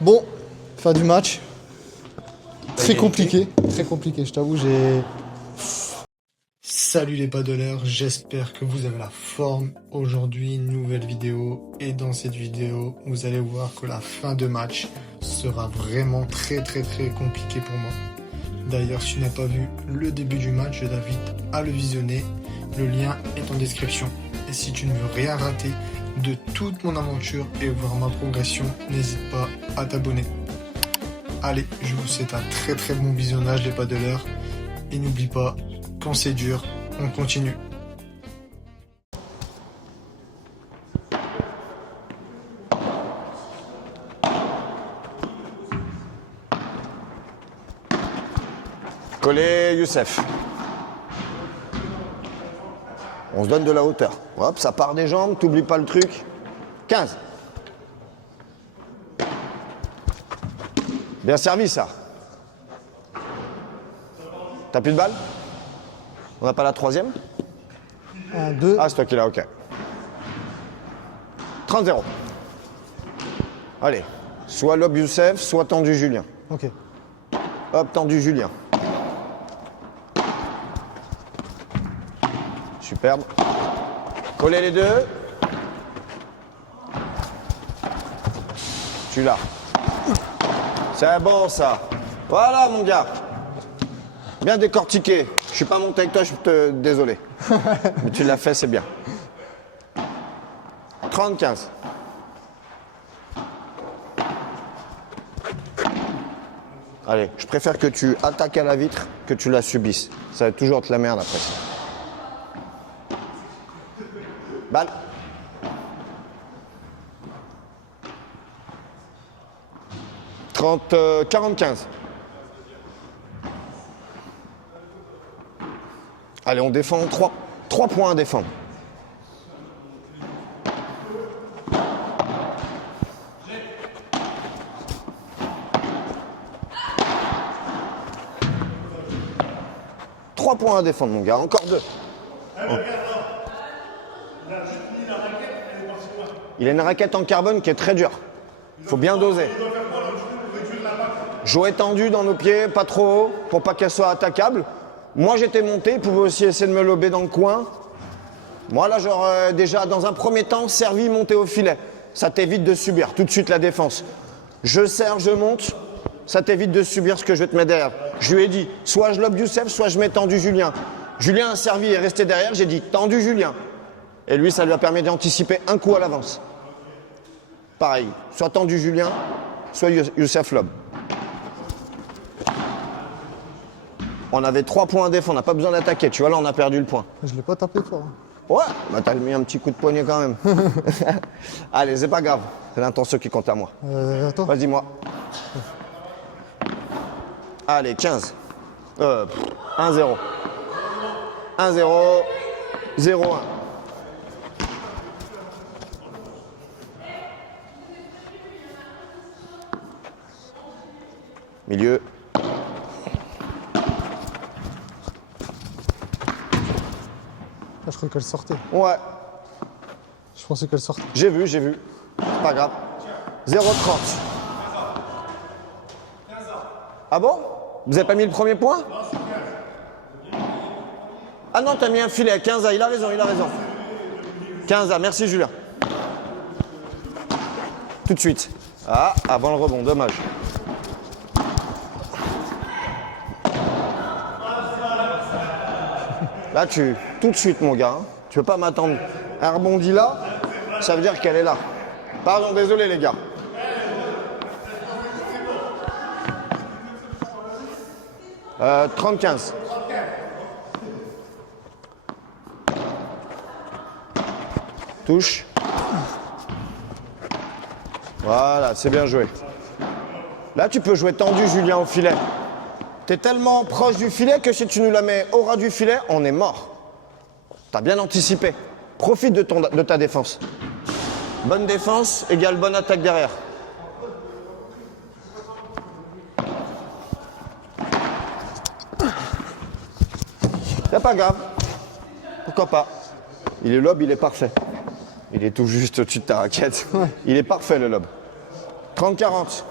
Bon, fin du match. Très compliqué, je t'avoue, j'ai... Salut les paddleurs, j'espère que vous avez la forme. Aujourd'hui, nouvelle vidéo. Et dans cette vidéo, vous allez voir que la fin de match sera vraiment très compliquée pour moi. D'ailleurs, si tu n'as pas vu le début du match, je t'invite à le visionner. Le lien est en description. Et si tu ne veux rien rater de toute mon aventure et voir ma progression, n'hésite pas à t'abonner. Allez, je vous souhaite un très bon visionnage les paddleurs. Et n'oublie pas, quand c'est dur, on continue. Collé Youssef. On se donne de la hauteur. Hop, ça part des jambes, t'oublies pas le truc. 15. Bien servi ça. T'as plus de balles? On n'a pas la troisième? 1, 2. Ah, c'est toi qui l'as, ok. 30-0. Allez, soit lob Youssef, soit tendu Julien. Ok. Hop, tendu Julien. Superbe. Collez les deux. Tu l'as. C'est bon ça. Voilà mon gars. Bien décortiqué. Je suis pas monté avec toi, je suis désolé. Mais tu l'as fait, c'est bien. 30-15. Allez, je préfère que tu attaques à la vitre que tu la subisses. Ça va toujours te la merde après. Balle. « 40-15. Allez, on défend 3 points à défendre. Trois points à défendre, mon gars. Encore 2. Oh. Il a une raquette en carbone qui est très dure. Il faut bien doser. Jouer tendu dans nos pieds, pas trop haut, pour pas qu'elle soit attaquable. Moi, j'étais monté, il pouvait aussi essayer de me lober dans le coin. Moi, là, j'aurais déjà, dans un premier temps, servi, monter au filet. Ça t'évite de subir tout de suite la défense. Je sers, je monte, ça t'évite de subir ce que je vais te mettre derrière. Je lui ai dit, soit je lobe Youssef, soit je mets tendu Julien. Julien a servi et est resté derrière, j'ai dit tendu Julien. Et lui, ça lui a permis d'anticiper un coup à l'avance. Pareil, soit tendu Julien, soit Youssef lobe. On avait 3 points à défendre, on n'a pas besoin d'attaquer. Tu vois, là, on a perdu le point. Je l'ai pas tapé fort. Ouais, bah t'as mis un petit coup de poignet quand même. Allez, c'est pas grave. C'est l'intention qui compte à moi. Attends. Vas-y, moi. Allez, 15. 1-0. 1-0. 0-1. Milieu. Ah, je croyais qu'elle sortait. Ouais. Je pensais qu'elle sortait. J'ai vu. C'est pas grave. 0-30. Ah bon? Vous avez pas mis le premier point? Ah non, t'as mis un filet. 15A, il a raison. 15A, merci Julien. Tout de suite. Ah, avant le rebond, dommage. Là, tout de suite, mon gars. Hein. Tu peux pas m'attendre. Elle rebondit là, ça veut dire qu'elle est là. Pardon, désolé, les gars. « 30-15. Touche. Voilà, c'est bien joué. Là, tu peux jouer tendu, Julien, au filet. T'es tellement proche du filet que si tu nous la mets au ras du filet, on est mort. T'as bien anticipé. Profite de ta défense. Bonne défense égale bonne attaque derrière. C'est pas grave. Pourquoi pas? Il est lob, il est parfait. Il est tout juste au-dessus de ta raquette. Il est parfait le lob. 30-40.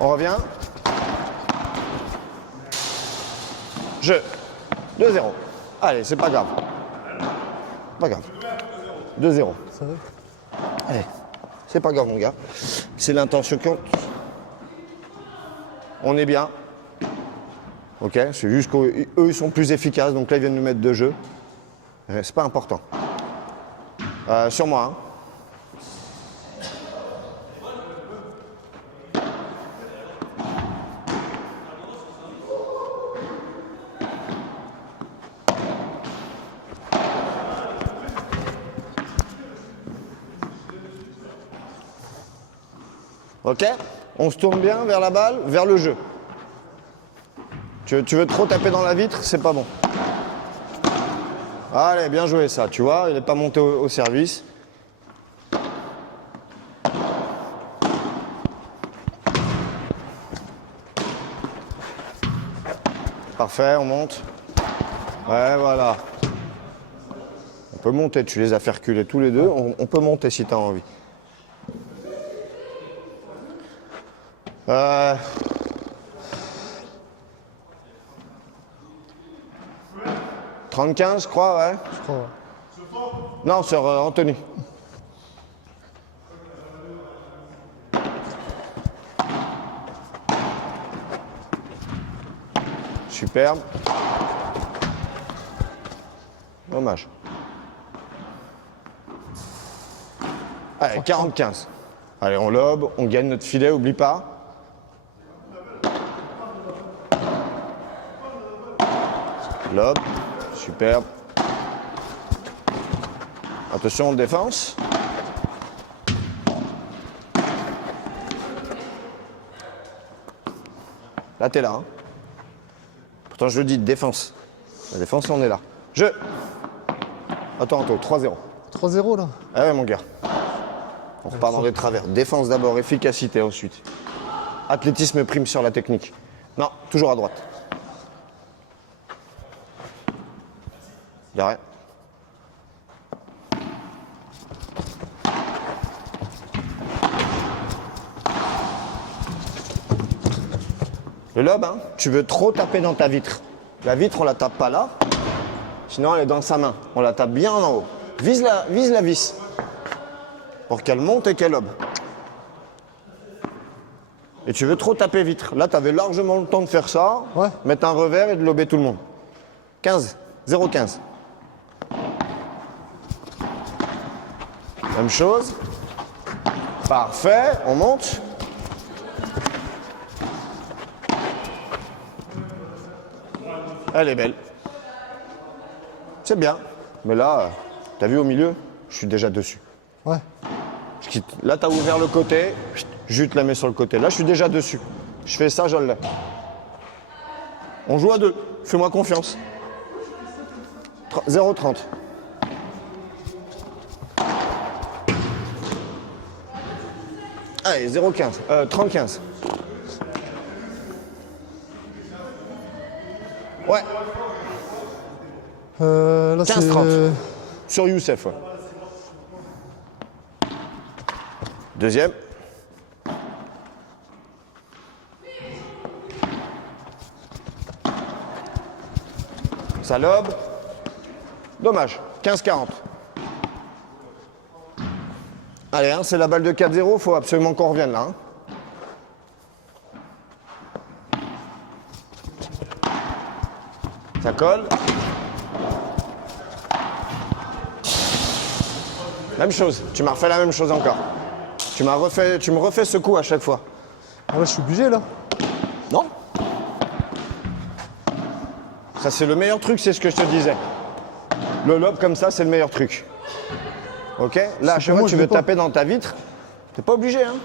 On revient. Jeu. 2-0. Allez, c'est pas grave. Pas grave. 2-0. Allez, c'est pas grave, mon gars. C'est l'intention qui compte. On est bien. Ok, c'est juste qu'eux, ils sont plus efficaces, donc là, ils viennent nous mettre 2 jeux. C'est pas important. Sur moi, hein. Ok, on se tourne bien vers la balle, vers le jeu. Tu veux trop taper dans la vitre, c'est pas bon. Allez, bien joué ça, tu vois, il n'est pas monté au service. Parfait, on monte. Ouais, voilà. On peut monter, tu les as fait reculer tous les deux, on peut monter si tu as envie. 30-15, je crois, ouais. Je crois, ouais. Non, sur Anthony. Superbe. Dommage. Allez, 40-15. Allez, on lobe, on gagne notre filet, oublie pas. Lobe. Superbe. Attention, défense. Là, t'es là. Hein. Pourtant, je le dis, défense. La défense, on est là. Jeu. Attends, 3-0. 3-0 là. Ah ouais, mon gars. On repart dans les travers. Défense d'abord, efficacité ensuite. Athlétisme prime sur la technique. Non, toujours à droite. D'arrêt. Le lobe, hein, tu veux trop taper dans ta vitre. La vitre, on la tape pas là, sinon elle est dans sa main. On la tape bien en haut. Vise la vis pour qu'elle monte et qu'elle lobe. Et tu veux trop taper vitre. Là, tu avais largement le temps de faire ça, ouais. Mettre un revers et de lober tout le monde. 15, 0-15. Même chose. Parfait, on monte. Elle est belle. C'est bien. Mais là, t'as vu au milieu, je suis déjà dessus. Ouais. Là, t'as ouvert le côté, je te la mets sur le côté. Là, je suis déjà dessus. Je fais ça, je l'ai. On joue à 2. Fais-moi confiance. 0-30. Allez, 0-15. 30-15. Ouais. Là, 15-30. Sur Youssef, ouais. Deuxième. Ça lobe. Dommage. 15-40. Allez, hein, c'est la balle de 4-0. Il faut absolument qu'on revienne là. Hein. Ça colle. Même chose. Tu m'as refait la même chose encore. Tu me refais ce coup à chaque fois. Ah ouais, je suis obligé là. Non. Ça, c'est le meilleur truc, c'est ce que je te disais. Le lobe comme ça, c'est le meilleur truc. Ok? Là, à chaque fois que tu veux taper dans ta vitre, t'es pas obligé, hein?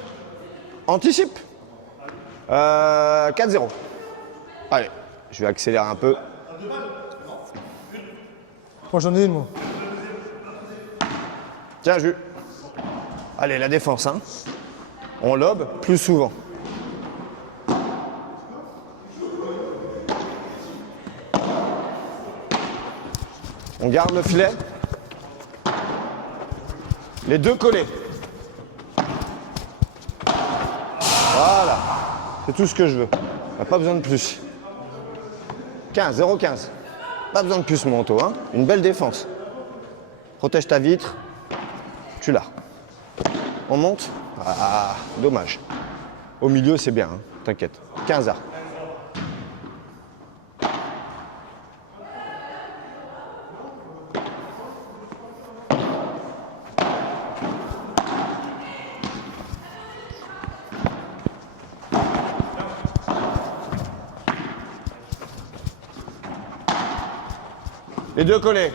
Anticipe. 4-0. Allez, je vais accélérer un peu. Moi, j'en ai une, moi. Tiens, Jus. Allez, la défense, hein. On lobe plus souvent. On garde le filet. Les deux collés. Voilà. C'est tout ce que je veux. Pas besoin de plus. 15, 0,15. Pas besoin de plus, mon Anto. Hein. Une belle défense. Protège ta vitre. Tu l'as. On monte. Ah, dommage. Au milieu, c'est bien. Hein. T'inquiète. 15 arts. Les deux collés.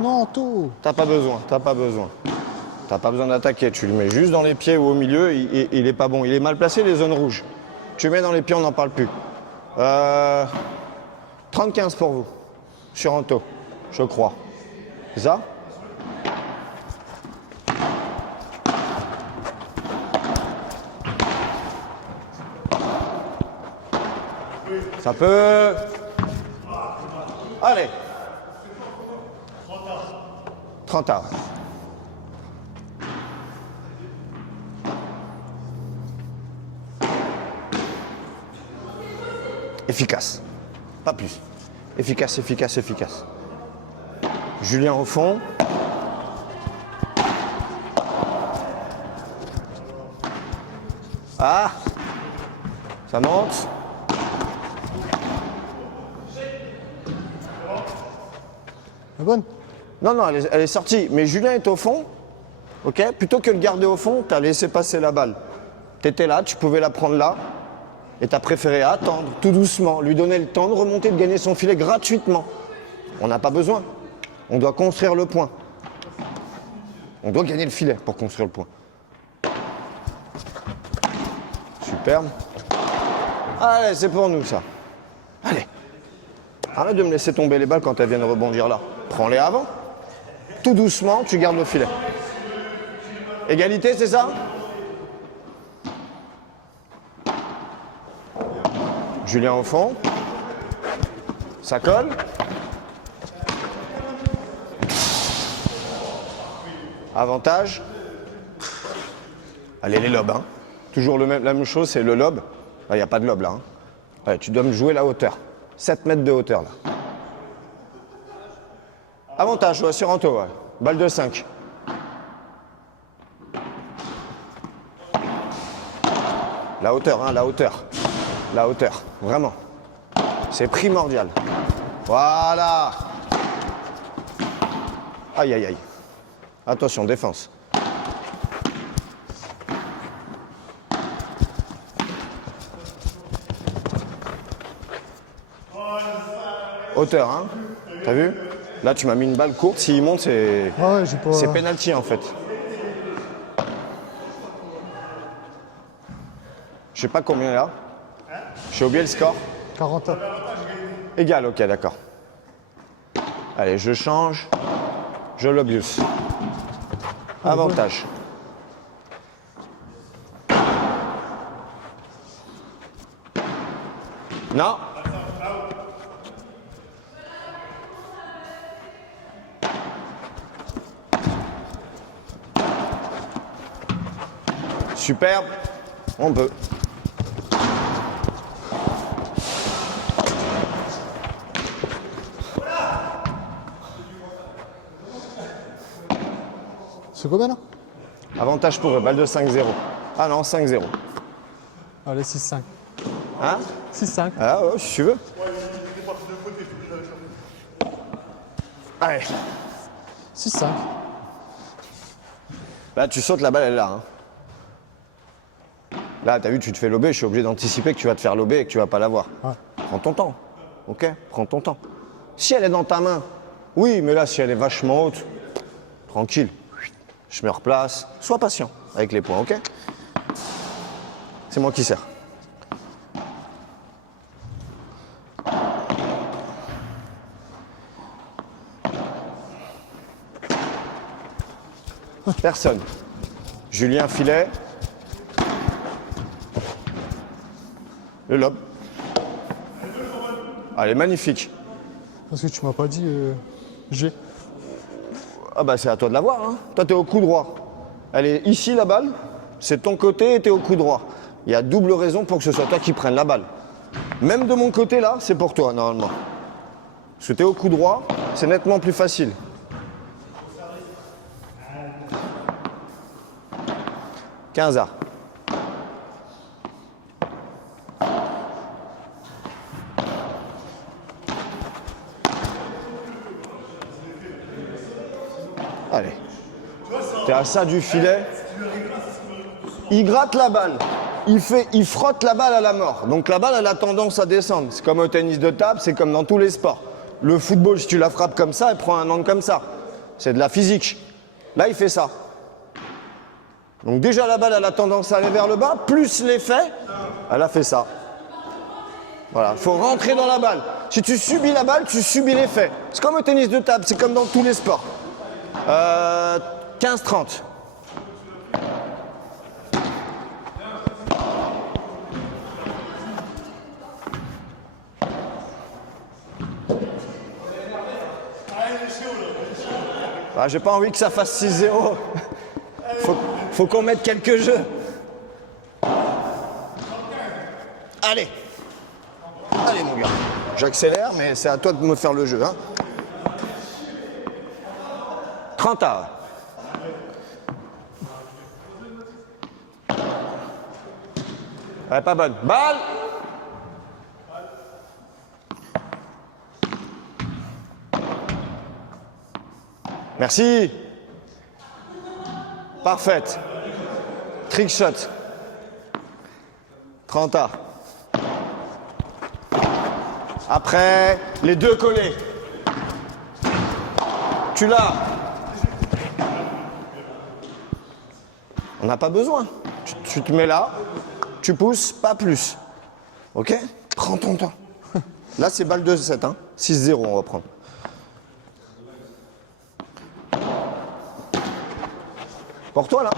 Non, tout. T'as pas besoin, t'as pas besoin. T'as pas besoin d'attaquer, tu le mets juste dans les pieds ou au milieu, il est pas bon. Il est mal placé, les zones rouges. Tu le mets dans les pieds, on n'en parle plus. 30-15 pour vous, sur Anto, je crois. C'est ça? Ça peut... Allez. 30 arts. Efficace. Pas plus. Efficace, efficace, efficace. Julien au fond. Ah. Ça monte. La bonne? Non, non, elle est sortie. Mais Julien est au fond. Ok. Plutôt que de le garder au fond, tu as laissé passer la balle. Tu étais là, tu pouvais la prendre là. Et tu as préféré attendre, tout doucement, lui donner le temps de remonter, de gagner son filet gratuitement. On n'a pas besoin. On doit construire le point. On doit gagner le filet pour construire le point. Superbe. Allez, c'est pour nous, ça. Allez. Arrête de me laisser tomber les balles quand elles viennent rebondir là. Prends-les avant. Tout doucement, tu gardes le filet. Égalité, c'est ça? Julien au fond. Ça colle. Avantage. Allez, les lobes. Hein. Toujours la même chose, c'est le lobe. Il n'y a pas de lobe là. Hein. Ouais, tu dois me jouer la hauteur. 7 mètres de hauteur là. Avantage, ouais, sur Anto, ouais. Balle de 5. La hauteur, hein, la hauteur. La hauteur, vraiment. C'est primordial. Voilà. Aïe, aïe, aïe. Attention, défense. Hauteur, hein. T'as vu? Là, tu m'as mis une balle courte. S'il monte, c'est c'est penalty, en fait. Je sais pas combien là. J'ai oublié le score. 40 ans. Égal, ok, d'accord. Allez, je change. Je l'obvious. Avantage. Non. Superbe. On peut. C'est combien là? Avantage pour eux, balle de 5-0. Ah non, 5-0. Allez, 6-5. Hein? 6-5. Ah ouais, si tu veux. Allez. 6-5. Là, tu sautes, la balle, elle est là. Hein. Là, t'as vu, tu te fais lober, je suis obligé d'anticiper que tu vas te faire lober et que tu vas pas l'avoir. Ouais. Prends ton temps, ok? Prends ton temps. Si elle est dans ta main, oui, mais là, si elle est vachement haute, tranquille. Je me replace. Sois patient avec les points, ok? C'est moi qui sers. Personne. Julien filet. Le lobe. Allez, magnifique. Parce que tu m'as pas dit G. Ah bah c'est à toi de l'avoir, hein. Toi t'es au coup droit. Elle est ici la balle, c'est ton côté et t'es au coup droit. Il y a double raison pour que ce soit toi qui prennes la balle. Même de mon côté là, c'est pour toi normalement. Parce que t'es au coup droit, c'est nettement plus facile. 15 arts. Allez. T'es à ça du filet. Il gratte la balle. Il frotte la balle à la mort. Donc la balle, elle a tendance à descendre. C'est comme au tennis de table, c'est comme dans tous les sports. Le football, si tu la frappes comme ça, elle prend un angle comme ça. C'est de la physique. Là, il fait ça. Donc déjà, la balle, elle a tendance à aller vers le bas. Plus l'effet, elle a fait ça. Voilà, il faut rentrer dans la balle. Si tu subis la balle, tu subis l'effet. C'est comme au tennis de table, c'est comme dans tous les sports. 15-30. Ah, j'ai pas envie que ça fasse 6-0. Faut qu'on mette quelques jeux. Allez. Allez mon gars. J'accélère, mais c'est à toi de me faire le jeu. Hein. 30 arts. Elle est pas bonne. Balle. Merci. Parfaite. Trick shot. 30 arts. Après, les deux collés. Tu l'as. On n'a pas besoin. Tu te mets là, tu pousses, pas plus. Ok? Prends ton temps. Là, c'est balle de 7. Hein. 6-0, on va prendre. Pour toi, là.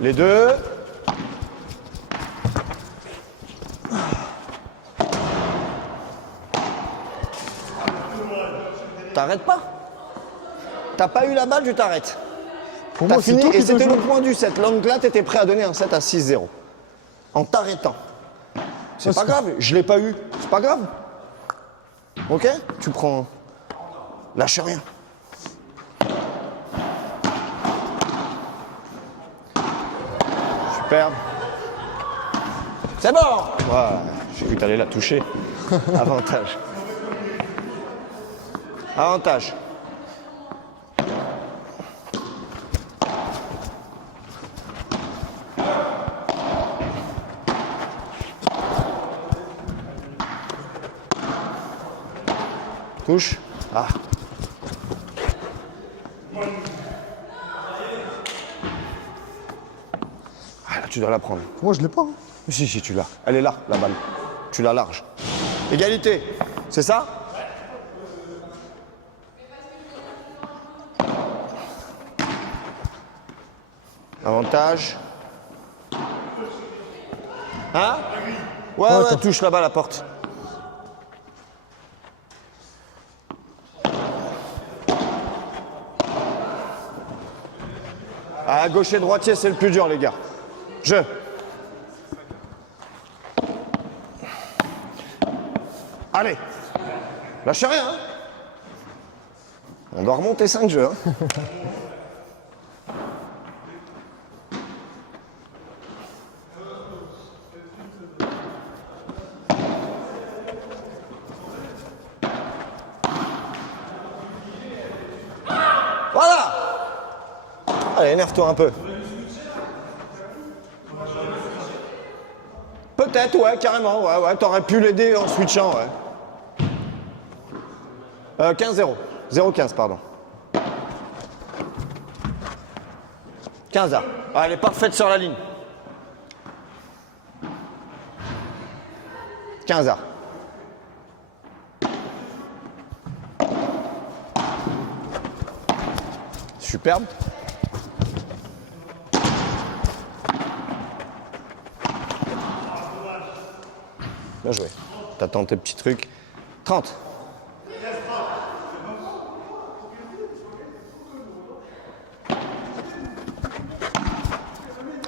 Les deux. T'arrêtes pas. T'as pas eu la balle, tu t'arrêtes. T'as fini et c'était le point du 7. Donc là, t'étais prêt à donner un 7 à 6-0. En t'arrêtant. C'est pas grave, je l'ai pas eu. C'est pas grave. Ok? Tu prends... Lâche rien. Superbe. C'est bon! Ouais, j'ai cru que t'allais la toucher. Avantage. Avantage. Touche. Ah. Ah, là, tu dois la prendre. Moi, je l'ai pas. Hein. Si, tu l'as. Elle est là, la balle. Tu l'as large. Égalité. C'est ça? Avantage. Hein? Ouais, touche là-bas la porte. À gauche et droitier, c'est le plus dur, les gars. Jeu. Allez. Lâchez rien. Hein. On doit remonter 5 jeux. Hein. Voilà. Allez, énerve-toi un peu. Peut-être, ouais, carrément, ouais, t'aurais pu l'aider en switchant, ouais. 15-0. 0-15, pardon. 15 A. Ah, elle est parfaite sur la ligne. 15 A. Superbe. Bien joué. T'attends tes petits trucs. 30.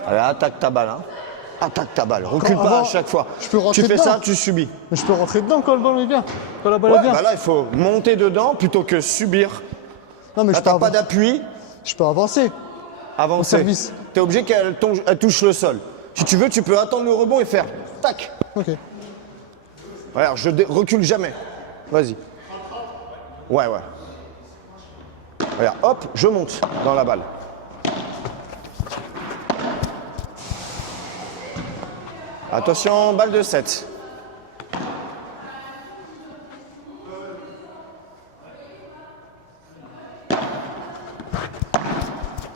Allez, attaque ta balle. Hein. Attaque ta balle. Recule pas avant, à chaque fois. je peux rentrer Tu fais dedans. ça, tu subis. Mais je peux rentrer dedans quand le ballon est bien. Quand la balle est Ouais, bien. bah là, il faut monter dedans plutôt que subir. Non, mais Là, t'as pas d'appui. je peux avancer. Avancer. Au service. T'es obligé qu'elle touche le sol. Si tu veux, tu peux attendre le rebond et faire tac. Ok. Regarde, recule jamais. Vas-y. Ouais. Regarde, hop, je monte dans la balle. Attention, balle de 7.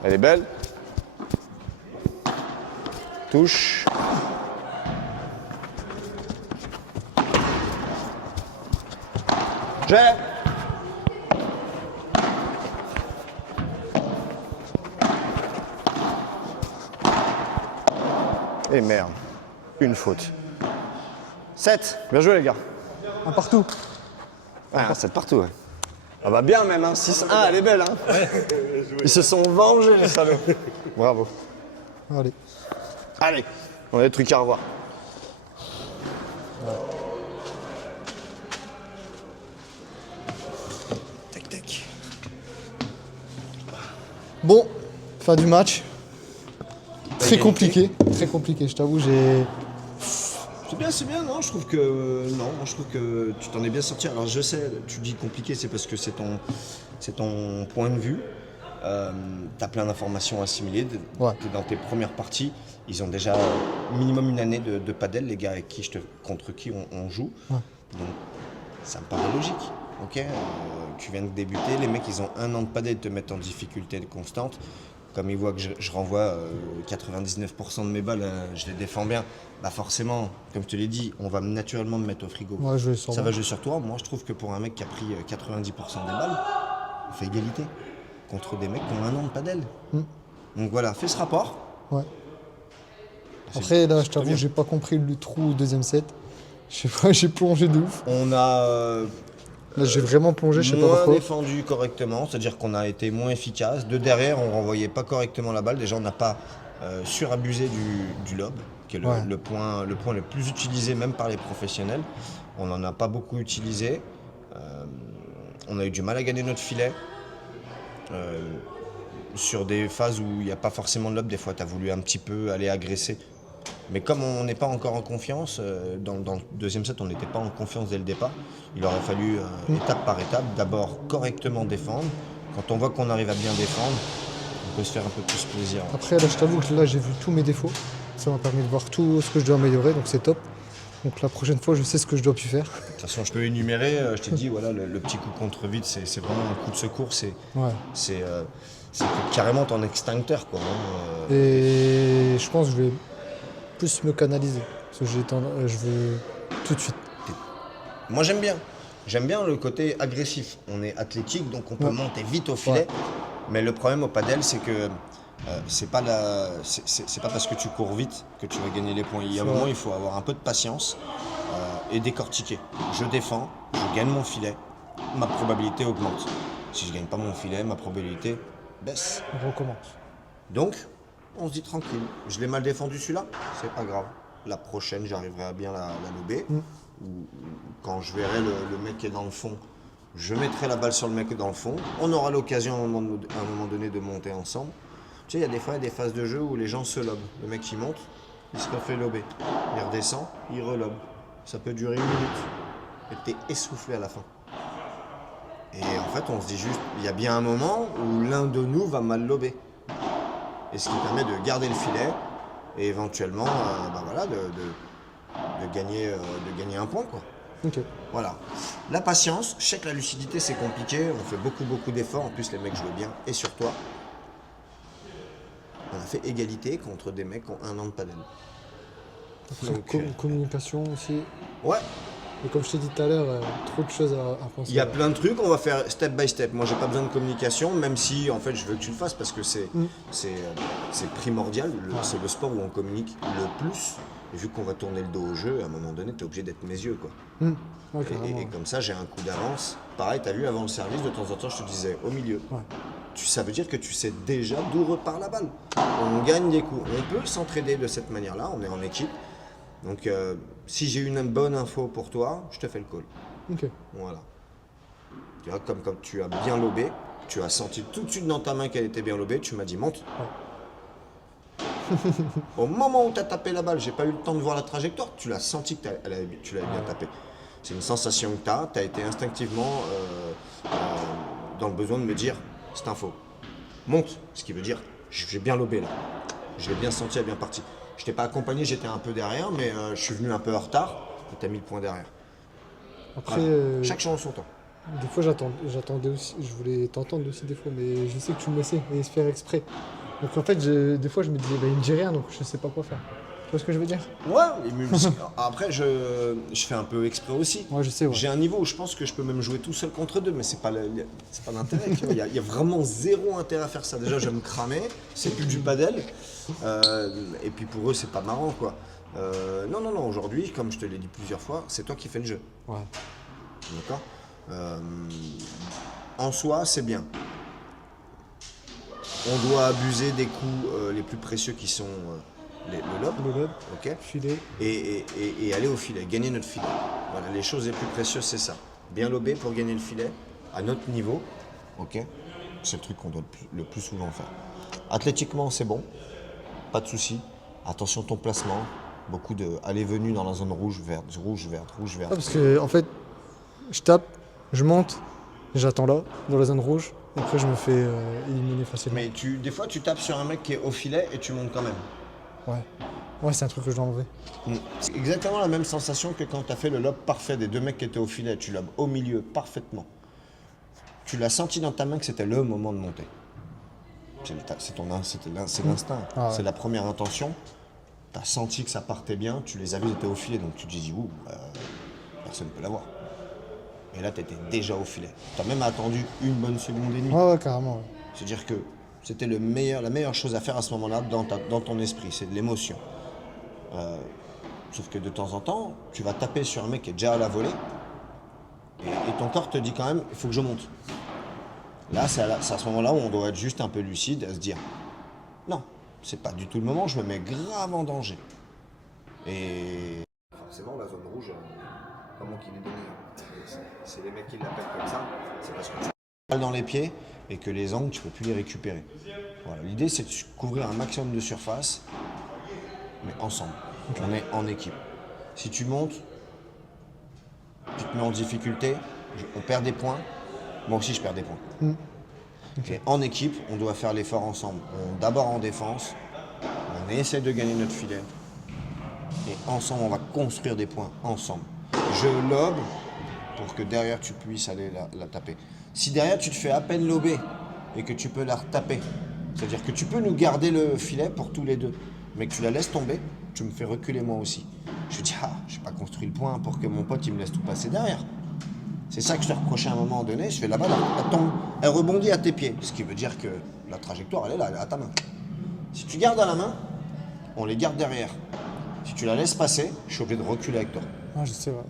Elle est belle. Touche. J'ai. Et merde. Une faute. 7. Bien joué les gars. Un partout. Ouais, 7 partout, ouais. Ah bah bien même, hein. 6-1, elle est belle, hein. Ils se sont vengés, les salauds. Bravo. Allez. Allez, on a des trucs à revoir. Tac. Bon, fin du match. Très compliqué, je t'avoue, j'ai... C'est bien, non, je trouve que tu t'en es bien sorti. Alors je sais, tu dis compliqué, c'est parce que c'est ton point de vue. Tu as plein d'informations assimilées. Ouais. Que dans tes premières parties, ils ont déjà minimum une année de padel, les gars avec contre qui on joue. Ouais. Donc ça me paraît logique. Ok, tu viens de débuter, les mecs ils ont un an de padel, te mettent en difficulté constante. Comme ils voient que je renvoie 99% de mes balles, je les défends bien, bah forcément, comme je te l'ai dit, on va naturellement me mettre au frigo. Ouais, je vais sur Ça moi. va jouer sur toi. Moi, je trouve que pour un mec qui a pris 90% des balles, il fait égalité contre des mecs qui ont un an de padel. Donc voilà, fais ce rapport. Ouais. C'est- Après, là, je c'est t'avoue, bien. j'ai pas compris le trou au deuxième set. Je sais pas, j'ai plongé de ouf. On a Là, j'ai vraiment plongé, je sais pas moins pourquoi. défendu correctement, c'est-à-dire qu'on a été moins efficace. De derrière, on renvoyait pas correctement la balle. Déjà, on n'a pas surabusé du lob, qui est Ouais. le point le plus utilisé même par les professionnels. On n'en a pas beaucoup utilisé. On a eu du mal à gagner notre filet. Sur des phases où il n'y a pas forcément de lob, des fois, tu as voulu un petit peu aller agresser. Mais comme on n'est pas encore en confiance, dans le deuxième set, on n'était pas en confiance dès le départ. Il aurait fallu, étape par étape, d'abord correctement défendre. Quand on voit qu'on arrive à bien défendre, on peut se faire un peu plus plaisir. Après, là, je t'avoue que là, j'ai vu tous mes défauts. Ça m'a permis de voir tout ce que je dois améliorer, donc c'est top. Donc la prochaine fois, je sais ce que je dois plus faire. De toute façon, je peux énumérer. Je t'ai dit, voilà, le petit coup contre vide, c'est vraiment un coup de secours. C'est carrément ton extincteur, quoi. Hein. Et je pense que je vais plus me canaliser. Parce que je veux tout de suite. Moi, j'aime bien. J'aime bien le côté agressif. On est athlétique, donc on peut monter vite au filet. Ouais. Mais le problème au padel, c'est que c'est pas parce que tu cours vite que tu vas gagner les points. Il y a un moment, il faut avoir un peu de patience et décortiquer. Je défends, je gagne mon filet, ma probabilité augmente. Si je gagne pas mon filet, ma probabilité baisse. On recommence. Donc, on se dit tranquille. Je l'ai mal défendu celui-là, c'est pas grave. La prochaine, j'arriverai à bien la lober. Ou quand je verrai le mec qui est dans le fond, je mettrai la balle sur le mec qui est dans le fond. On aura l'occasion à un moment donné de monter ensemble. Tu sais, il y a des fois des phases de jeu où les gens se lobent. Le mec qui monte, il se refait lober. Il redescend, il relobe. Ça peut durer 1 minute. Et t'es essoufflé à la fin. Et en fait, on se dit juste, il y a bien un moment où l'un de nous va mal lober. Et ce qui permet de garder le filet et éventuellement de gagner un point, quoi. Ok. Voilà. La patience, je sais que la lucidité c'est compliqué, on fait beaucoup d'efforts, en plus les mecs jouent bien, et sur toi, on a fait égalité contre des mecs qui ont 1 an de padel. Donc, Communication aussi. ouais, Et comme je t'ai dit tout à l'heure, trop de choses à penser. il y a plein de trucs, on va faire step by step. Moi j'ai pas besoin de communication, même si en fait je veux que tu le fasses parce que c'est primordial, c'est le sport où on communique le plus. Et vu qu'on va tourner le dos au jeu, à un moment donné, tu es obligé d'être mes yeux, quoi. Ouais, carrément. Et comme ça, j'ai un coup d'avance. Pareil, tu as vu, avant le service, de temps en temps, je te disais au milieu. Ouais. ça veut dire que tu sais déjà d'où repart la balle. On gagne des coups. On peut s'entraider de cette manière-là, on est en équipe. Donc si j'ai une bonne info pour toi, je te fais le call. Ok. Voilà. Tu vois, comme tu as bien lobé, tu as senti tout de suite dans ta main qu'elle était bien lobée, tu m'as dit monte. Au moment où tu as tapé la balle, j'ai pas eu le temps de voir la trajectoire, tu l'as senti que tu l'avais bien tapé. C'est une sensation que tu as été instinctivement dans le besoin de me dire c'est info. Monte, ce qui veut dire j'ai bien lobé là. Je l'ai bien senti, elle est bien partie. Je t'ai pas accompagné, j'étais un peu derrière, mais je suis venu un peu en retard et tu as mis le point derrière. Après, Voilà. Chaque chose en son temps. des fois j'attendais aussi, je voulais t'entendre aussi des fois, mais je sais que tu me laissais et se faire exprès. Donc en fait, des fois je me disais, bah, il me dit rien, donc je sais pas quoi faire. Tu vois ce que je veux dire? Ouais, après je fais un peu exprès aussi. Ouais, je sais, ouais. J'ai un niveau où je pense que je peux même jouer tout seul contre deux, mais c'est pas l'intérêt. Il y a vraiment zéro intérêt à faire ça. Déjà, je vais me cramer, c'est plus du padel. Et puis pour eux, c'est pas marrant, quoi. Non, aujourd'hui, comme je te l'ai dit plusieurs fois, c'est toi qui fais le jeu. Ouais. D'accord. En soi, c'est bien. On doit abuser des coups les plus précieux qui sont le lob. Le lob, Ok. filet. Et aller au filet, gagner notre filet. Voilà, les choses les plus précieuses, c'est ça. Bien lober pour gagner le filet à notre niveau. Ok. C'est le truc qu'on doit le plus souvent faire. Athlétiquement, c'est bon. Pas de souci. Attention ton placement. Beaucoup de aller-venue dans la zone rouge, verte, rouge, verte, rouge, verte. Ah, parce que en fait, je tape, je monte, j'attends là, dans la zone rouge, et après je me fais éliminer facilement. Mais des fois, tu tapes sur un mec qui est au filet et tu montes quand même. Ouais. Ouais, c'est un truc que je dois enlever. C'est exactement la même sensation que quand tu as fait le lob parfait des deux mecs qui étaient au filet. Tu lobes au milieu parfaitement. Tu l'as senti dans ta main que c'était le moment de monter. C'est l'instinct. Ah ouais. C'est la première intention. Tu as senti que ça partait bien. Tu les as vus, ils étaient au filet. Donc tu te dis, personne ne peut l'avoir. Et là, tu étais déjà au filet. Tu as même attendu une bonne seconde et demie. Ouais, carrément. Ouais. C'est-à-dire que c'était la meilleure chose à faire à ce moment-là dans ton esprit. C'est de l'émotion. Sauf que de temps en temps, tu vas taper sur un mec qui est déjà à la volée et ton corps te dit quand même, il faut que je monte. Là, c'est à ce moment-là où on doit être juste un peu lucide, à se dire, non, c'est pas du tout le moment, je me mets grave en danger. Et forcément, la zone rouge, comment qu'il est donné, c'est les mecs qui l'appellent comme ça, c'est parce que tu as dans les pieds et que les angles, tu peux plus les récupérer. Voilà. L'idée, c'est de couvrir un maximum de surface, mais ensemble. Okay. On est en équipe. Si tu montes, tu te mets en difficulté, on perd des points, moi aussi je perds des points. Okay. Et en équipe, on doit faire l'effort ensemble. D'abord en défense, on essaie de gagner notre filet, et ensemble, on va construire des points, ensemble. Je lobe pour que derrière tu puisses aller la taper. Si derrière tu te fais à peine lober et que tu peux la retaper, c'est-à-dire que tu peux nous garder le filet pour tous les deux, mais que tu la laisses tomber, tu me fais reculer moi aussi. Je dis, je n'ai pas construit le point pour que mon pote il me laisse tout passer derrière. C'est ça que je te reprochais à un moment donné. Je fais la balle, elle rebondit à tes pieds. Ce qui veut dire que la trajectoire, elle est là, elle est à ta main. Si tu gardes à la main, on les garde derrière. Si tu la laisses passer, je suis obligé de reculer avec toi. Ah, je sais, ouais.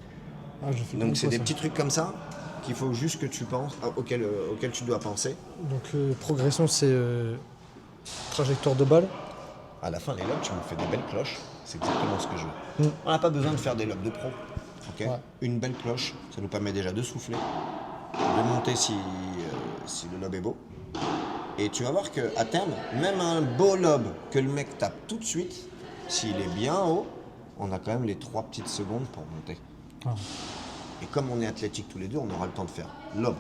Ah, donc c'est des petits trucs comme ça qu'il faut juste que tu penses, auquel tu dois penser. Donc progression, c'est trajectoire de balle. À la fin, les lobes, tu me fais des belles cloches. C'est exactement ce que je veux. On n'a pas besoin de faire des lobes de pro. Okay. Ouais. Une belle cloche, ça nous permet déjà de souffler, de monter si le lob est beau. Et tu vas voir qu'à terme, même un beau lob que le mec tape tout de suite, s'il est bien haut, on a quand même les 3 petites secondes pour monter. Ah. Et comme on est athlétique tous les deux, on aura le temps de faire lob,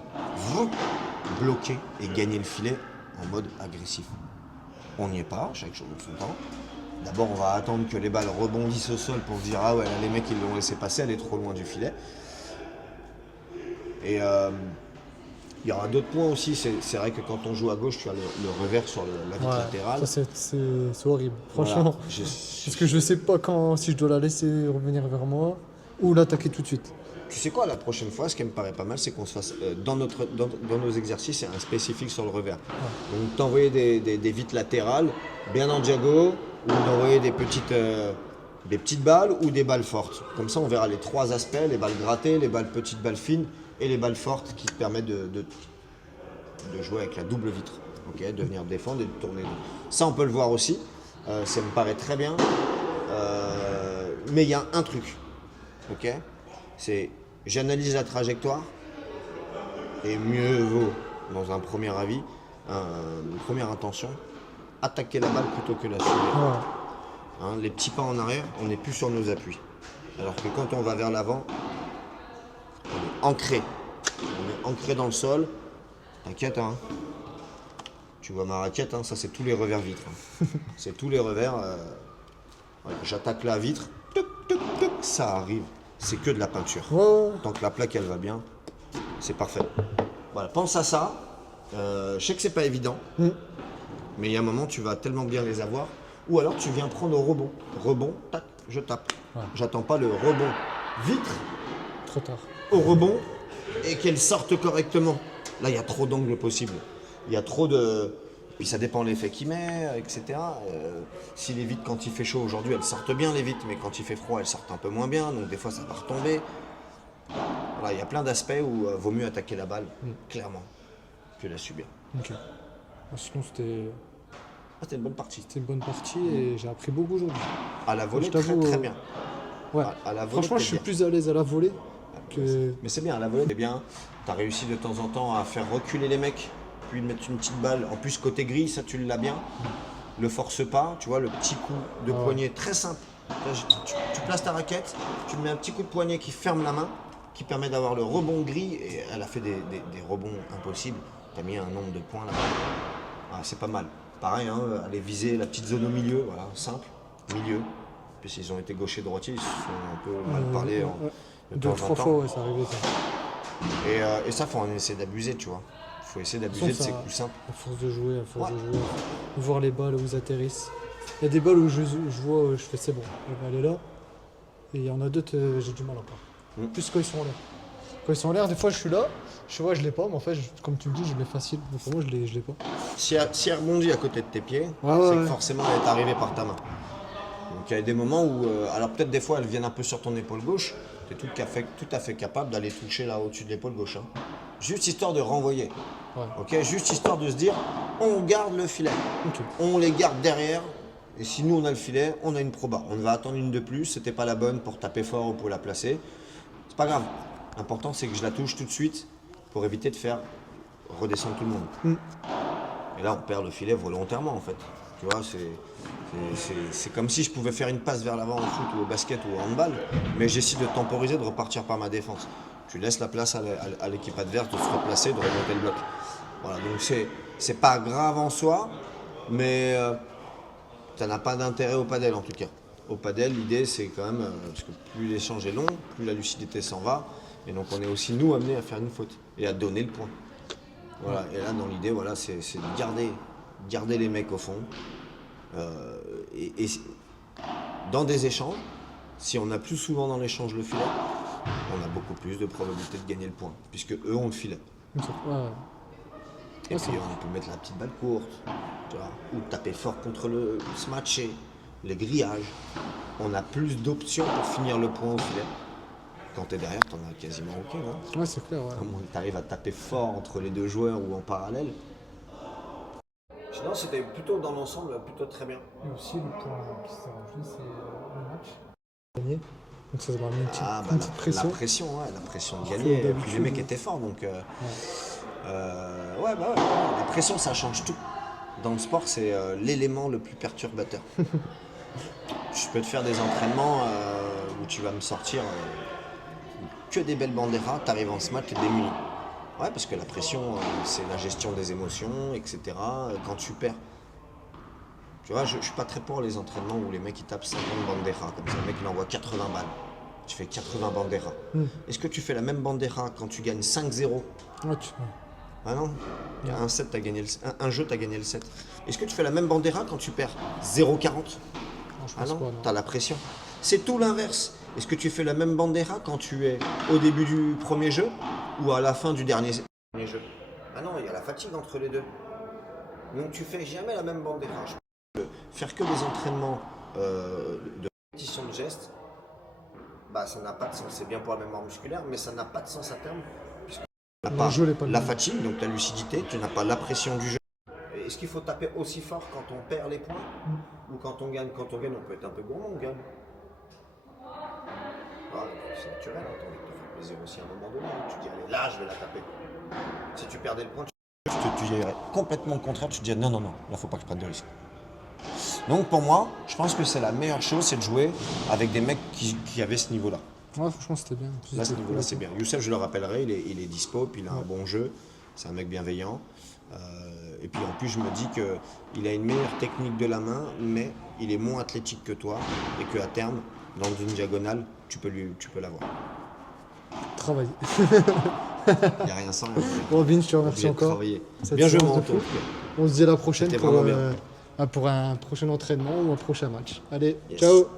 bloquer et gagner le filet en mode agressif. On n'y est pas, chaque chose en son temps. D'abord, on va attendre que les balles rebondissent au sol pour se dire « Ah ouais, là, les mecs, ils l'ont laissé passer, elle est trop loin du filet. » Et il y aura d'autres points aussi. C'est vrai que quand on joue à gauche, tu as le revers sur la vitre latérale. Ça, c'est horrible, franchement. Voilà. Parce que je ne sais pas si je dois la laisser revenir vers moi ou l'attaquer tout de suite. Tu sais quoi, la prochaine fois, ce qui me paraît pas mal, c'est qu'on se fasse, dans nos exercices, un spécifique sur le revers. Ouais. Donc, t'envoyer des vitres latérales, bien en diago, ou d'envoyer des petites balles ou des balles fortes. Comme ça, on verra les 3 aspects, les balles grattées, les petites balles fines et les balles fortes qui te permettent de jouer avec la double vitre. ok, de venir défendre et de tourner. Ça, on peut le voir aussi. Ça me paraît très bien. Mais il y a un truc, ok, c'est j'analyse la trajectoire et mieux vaut, dans un premier avis, une première intention, attaquer la balle plutôt que la suivre. Ouais. Hein, les petits pas en arrière, on n'est plus sur nos appuis. Alors que quand on va vers l'avant, on est ancré. On est ancré dans le sol. T'inquiète, hein. Tu vois ma raquette, hein, ça c'est tous les revers vitres. Hein. C'est tous les revers. Voilà, j'attaque la vitre, tuc, tuc, tuc, ça arrive. C'est que de la peinture. Ouais. Tant que la plaque elle va bien, c'est parfait. Voilà, pense à ça. Je sais que c'est pas évident, mais il y a un moment tu vas tellement bien les avoir. Ou alors tu viens prendre au rebond. Rebond, tac, je tape. Ouais. J'attends pas le rebond vitre Trop tard. au rebond et qu'elle sorte correctement. Là, il y a trop d'angles possibles. Il y a trop de... Puis ça dépend de l'effet qu'il met, etc. Si les vitres, quand il fait chaud aujourd'hui, elles sortent bien les vitres, mais quand il fait froid, elles sortent un peu moins bien. Donc des fois, ça va retomber. Voilà, il y a plein d'aspects où vaut mieux attaquer la balle, clairement, que la subir. Ok. Sinon, c'était C'était une bonne partie. une bonne partie et j'ai appris beaucoup aujourd'hui. À la volée, Je t'avoue, très bien. Ouais. À la volée, Franchement, t'es je suis bien. plus à l'aise à la volée que. Mais c'est bien, à la volée, c'est bien. Tu as réussi de temps en temps à faire reculer les mecs, puis mettre une petite balle. En plus, côté gris, ça, tu l'as bien. Le force pas, tu vois, le petit coup de poignet très simple. Là, tu places ta raquette, tu mets un petit coup de poignet qui ferme la main, qui permet d'avoir le rebond gris. Et elle a fait des rebonds impossibles. Tu as mis un nombre de points là-bas. Ah, c'est pas mal. Pareil, hein, aller viser la petite zone au milieu, voilà, simple, milieu. Puis ils ont été gauchers-droitiers, ils se sont un peu mal parlé de Deux, temps en trois temps. fois, ouais, ça arrivait. Ça. Et ça, faut en essayer d'abuser, tu vois. Il faut essayer d'abuser de ces coups simples. À force de jouer, Ouais. voir les balles où ils atterrissent. Il y a des balles où je vois, je fais c'est bon, elle est là. Et il y en a d'autres, j'ai du mal encore. Plus quand ils sont en l'air. Quand ils sont en l'air, des fois je suis là, je vois, je l'ai pas, mais en fait, comme tu me dis, je l'ai facile. Mais pour moi, je l'ai pas. Si elle rebondit à côté de tes pieds, Ouais, c'est ouais. que forcément elle est arrivée par ta main. Donc il y a des moments où, alors peut-être des fois elles viennent un peu sur ton épaule gauche, tu es tout à fait capable d'aller toucher là au-dessus de l'épaule gauche. Hein. Juste histoire de renvoyer. Ouais. Ok, juste histoire de se dire, on garde le filet. Ok. On les garde derrière. Et si nous on a le filet, on a une proba. On va attendre une de plus. C'était pas la bonne pour taper fort ou pour la placer. C'est pas grave. L'important c'est que je la touche tout de suite pour éviter de faire redescendre tout le monde. Et là on perd le filet volontairement en fait. Tu vois, c'est comme si je pouvais faire une passe vers l'avant au foot ou au basket ou au handball, mais j'essaie de temporiser, de repartir par ma défense. Tu laisses la place à l'équipe adverse de se replacer, de remonter le bloc. Voilà, donc c'est pas grave en soi, mais ça n'a pas d'intérêt au padel en tout cas. Au padel, l'idée c'est quand même, parce que plus l'échange est long, plus la lucidité s'en va, et donc on est aussi nous amenés à faire une faute et à donner le point. Voilà, et là dans l'idée, voilà, c'est de garder les mecs au fond. Et dans des échanges, si on a plus souvent dans l'échange le filet, on a beaucoup plus de probabilité de gagner le point, puisque eux ont le filet. Ouais. Et puis on peut mettre la petite balle courte, tu vois, ou taper fort contre le smatcher, les grillages. On a plus d'options pour finir le point au filet. Quand tu es derrière, tu en as quasiment aucun. Hein. Ouais, c'est clair. Ouais. À moins que tu arrives à taper fort entre les deux joueurs ou en parallèle. Sinon, c'était plutôt dans l'ensemble, plutôt très bien. Et aussi, le point qui s'est rajouté, c'est le match. Gagné. Donc ça va mettre une petite La pression. pression, ouais, la pression de Alors que gagner. Et puis d'habitude, les mecs étaient forts, donc ouais. La pression, ça change tout. Dans le sport, c'est l'élément le plus perturbateur. Je peux te faire des entraînements où tu vas me sortir que des belles banderas, tu arrives en ce match, tu es démuni. Ouais, parce que la pression, c'est la gestion des émotions, etc. Quand tu perds. Tu vois, je suis pas très pour les entraînements où les mecs ils tapent 50 banderas, comme ça le mec il envoie 80 balles. Tu fais 80 banderas. Est-ce que tu fais la même bandera quand tu gagnes 5-0? Ouais, Ah non, il y a un jeu, tu as gagné le 7. Est-ce que tu fais la même bandera quand tu perds 0-40? non, je Ah pense non, pas, non. tu as la pression. C'est tout l'inverse. Est-ce que tu fais la même bandera quand tu es au début du premier jeu ou à la fin du dernier jeu? Ah non, il y a la fatigue entre les deux. Donc tu fais jamais la même bandera. Faire que des entraînements de répétition de gestes, bah ça n'a pas de sens. C'est bien pour la mémoire musculaire, mais ça n'a pas de sens à terme. Puisque tu n'as pas jeu n'est pas le la même. fatigue, donc la lucidité, tu n'as pas la pression du jeu. Et est-ce qu'il faut taper aussi fort quand on perd les points ou quand on gagne? Quand on gagne, on peut être un peu gourmand, on gagne. C'est naturel, hein, t'as envie de te faire plaisir aussi à un moment donné. Tu te dis, allez, là, je vais la taper. Si tu perdais le point, tu dirais complètement le contraire, tu te dis, non, non, non, là, faut pas que je prenne de risques. Donc pour moi, je pense que c'est la meilleure chose, c'est de jouer avec des mecs qui avaient ce niveau-là. Ouais, franchement, c'était bien. Là, ce niveau-là, c'est bien. Youssef, je le rappellerai, il est dispo, puis il a un bon jeu. C'est un mec bienveillant. Et puis en plus, je me dis qu'il a une meilleure technique de la main, mais il est moins athlétique que toi. Et qu'à terme, dans une diagonale, tu peux l'avoir. Travailler. Il n'y a rien sans. Robin, je te remercie encore. Bien joué, séance de Manto. foot. On se dit à la prochaine C'était vraiment bien. pour un prochain entraînement ou un prochain match. Allez, ciao!